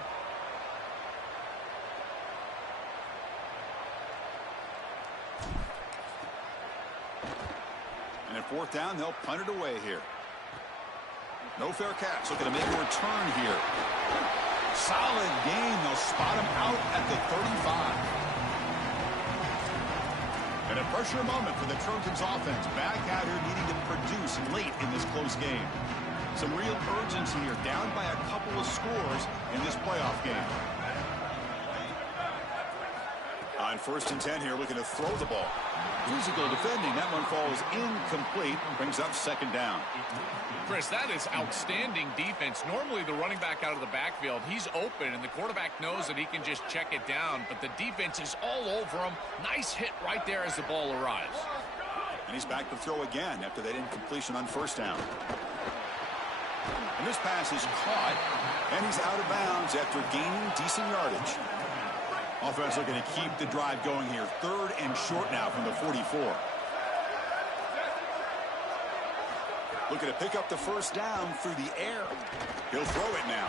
And at fourth down, they'll punt it away here. No fair catch. Looking to make a return here. Solid gain. They'll spot him out at the 35. And a pressure moment for the Trojans offense. Back out here needing to produce late in this close game. Some real urgency here, down by a couple of scores in this playoff game. On 1st and 10 here, looking to throw the ball. Physical defending, that one falls incomplete, brings up second down. Chris, that is outstanding defense. Normally the running back out of the backfield, he's open, and the quarterback knows that he can just check it down, but the defense is all over him. Nice hit right there as the ball arrives. And he's back to throw again after that incompletion on first down. And this pass is caught, and he's out of bounds after gaining decent yardage. Offense looking to keep the drive going here. 3rd and short now from the 44. Looking to pick up the first down through the air. He'll throw it now.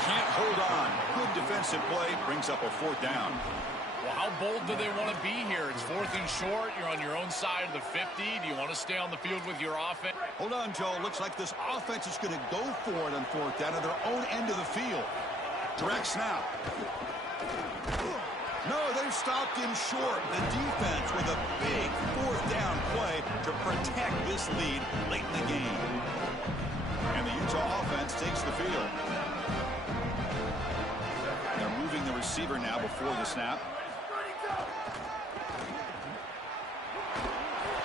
Can't hold on. Good defensive play. Brings up a fourth down. Well, how bold do they want to be here? It's 4th and short. You're on your own side of the 50. Do you want to stay on the field with your offense? Hold on, Joe. Looks like this offense is going to go for it on fourth down at their own end of the field. Direct snap. No, they've stopped him short. The defense with a big fourth down play to protect this lead late in the game. And the Utah offense takes the field. They're moving the receiver now before the snap.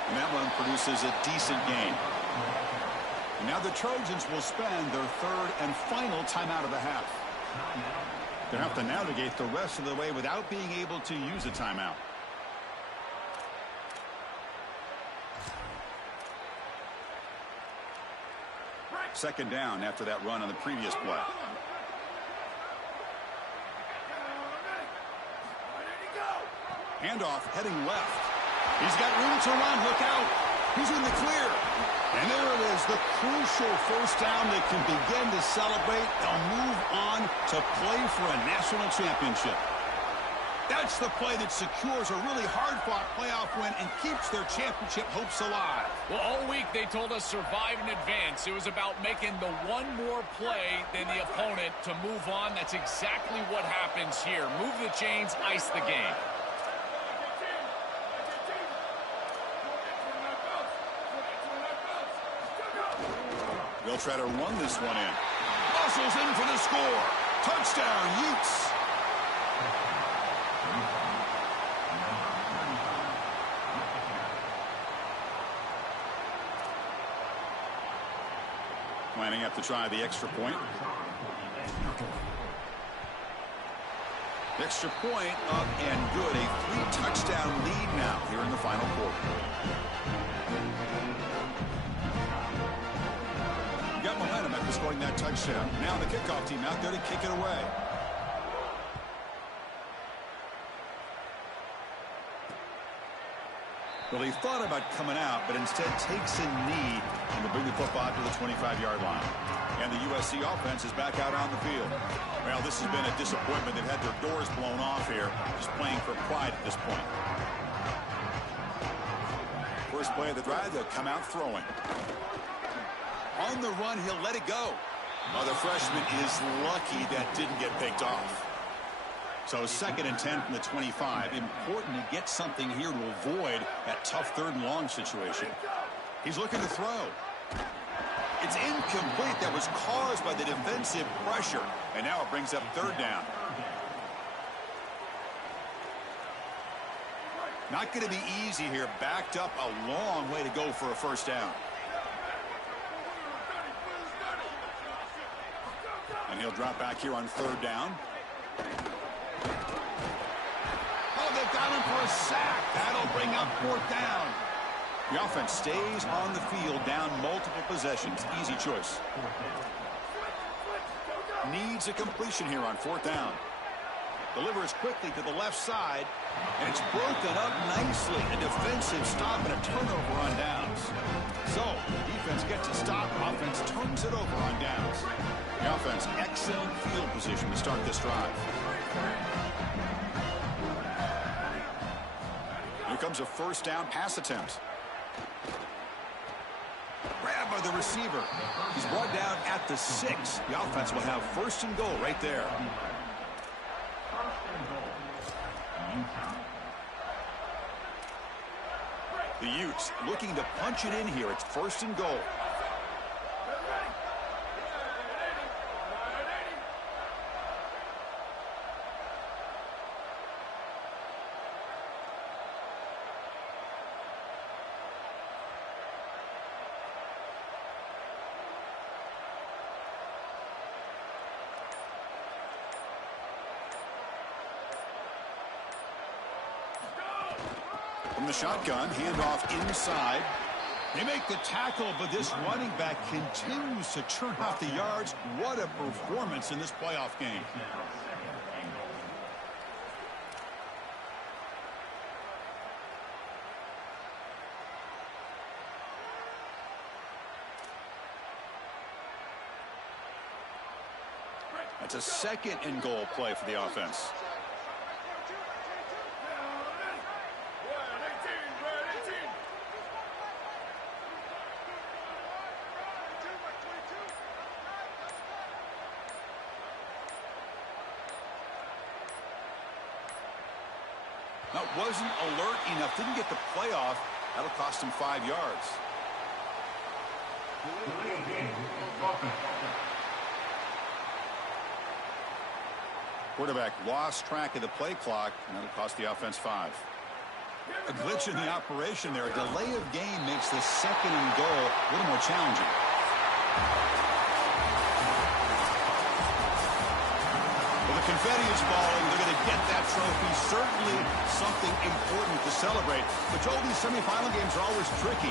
And that one produces a decent gain. And now the Trojans will spend their 3rd and final timeout of the half. They'll have to navigate the rest of the way without being able to use a timeout. Second down after that run on the previous play. Handoff heading left. He's got room to run. Look out. He's in the clear. And there it is, the crucial first down. They can begin to celebrate. They'll move on to play for a national championship. That's the play that secures a really hard-fought playoff win and keeps their championship hopes alive. Well, all week they told us survive and advance. It was about making the one more play than the opponent to move on. That's exactly what happens here. Move the chains, ice the game. They'll try to run this one in. Muscles in for the score. Touchdown, Utes. Lining up to try the extra point. Extra point up and good. A 3-touchdown lead now here in the final quarter. Got momentum after scoring that touchdown. Now the kickoff team out there to kick it away. Well, he thought about coming out, but instead takes a knee and will bring the football to the 25-yard line. And the USC offense is back out on the field. Well, this has been a disappointment. They've had their doors blown off here, just playing for pride at this point. First play of the drive, they'll come out throwing. On the run, he'll let it go. Oh, the freshman is lucky that didn't get picked off. So 2nd and 10 from the 25. Important to get something here to avoid that tough 3rd and long situation. He's looking to throw. It's incomplete. That was caused by the defensive pressure. And now it brings up 3rd down. Not going to be easy here. Backed up a long way to go for a 1st down. And he'll drop back here on 3rd down. Oh, they've got him for a sack. That'll bring up 4th down. The offense stays on the field, down multiple possessions. Easy choice. Needs a completion here on 4th down. Delivers quickly to the left side, and it's broken up nicely. A defensive stop and a turnover on downs. So, defense gets a stop. Offense turns it over on downs. The offense, excellent field position to start this drive. Here comes a 1st down pass attempt. Grabbed by the receiver. He's brought down at the 6. The offense will have 1st and goal right there. The Utes looking to punch it in here. It's 1st and goal. From the shotgun, handoff inside. They make the tackle, but this running back continues to churn out the yards. What a performance in this playoff game. That's a 2nd and goal play for the offense. That wasn't alert enough. Didn't get the playoff. That'll cost him 5 yards. Quarterback lost track of the play clock, and that'll cost the offense 5. A glitch in the operation there. A delay of game makes the 2nd and goal a little more challenging. The confetti is falling. They're going to get that trophy. Certainly something important to celebrate. But Joel, these semifinal games are always tricky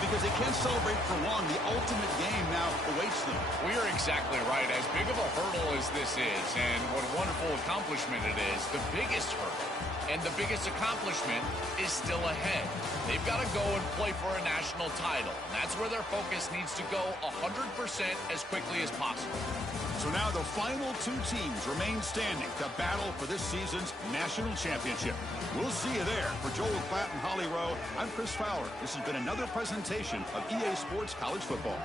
because they can't celebrate for long. The ultimate game now awaits them. We are exactly right. As big of a hurdle as this is, and what a wonderful accomplishment it is, the biggest hurdle and the biggest accomplishment is still ahead. They've got to go and play for a national title. And that's where their focus needs to go 100% as quickly as possible. So now the final 2 teams remain standing to battle for this season's national championship. We'll see you there. For Joel Platt and Holly Rowe, I'm Chris Fowler. This has been another presentation of EA Sports College Football.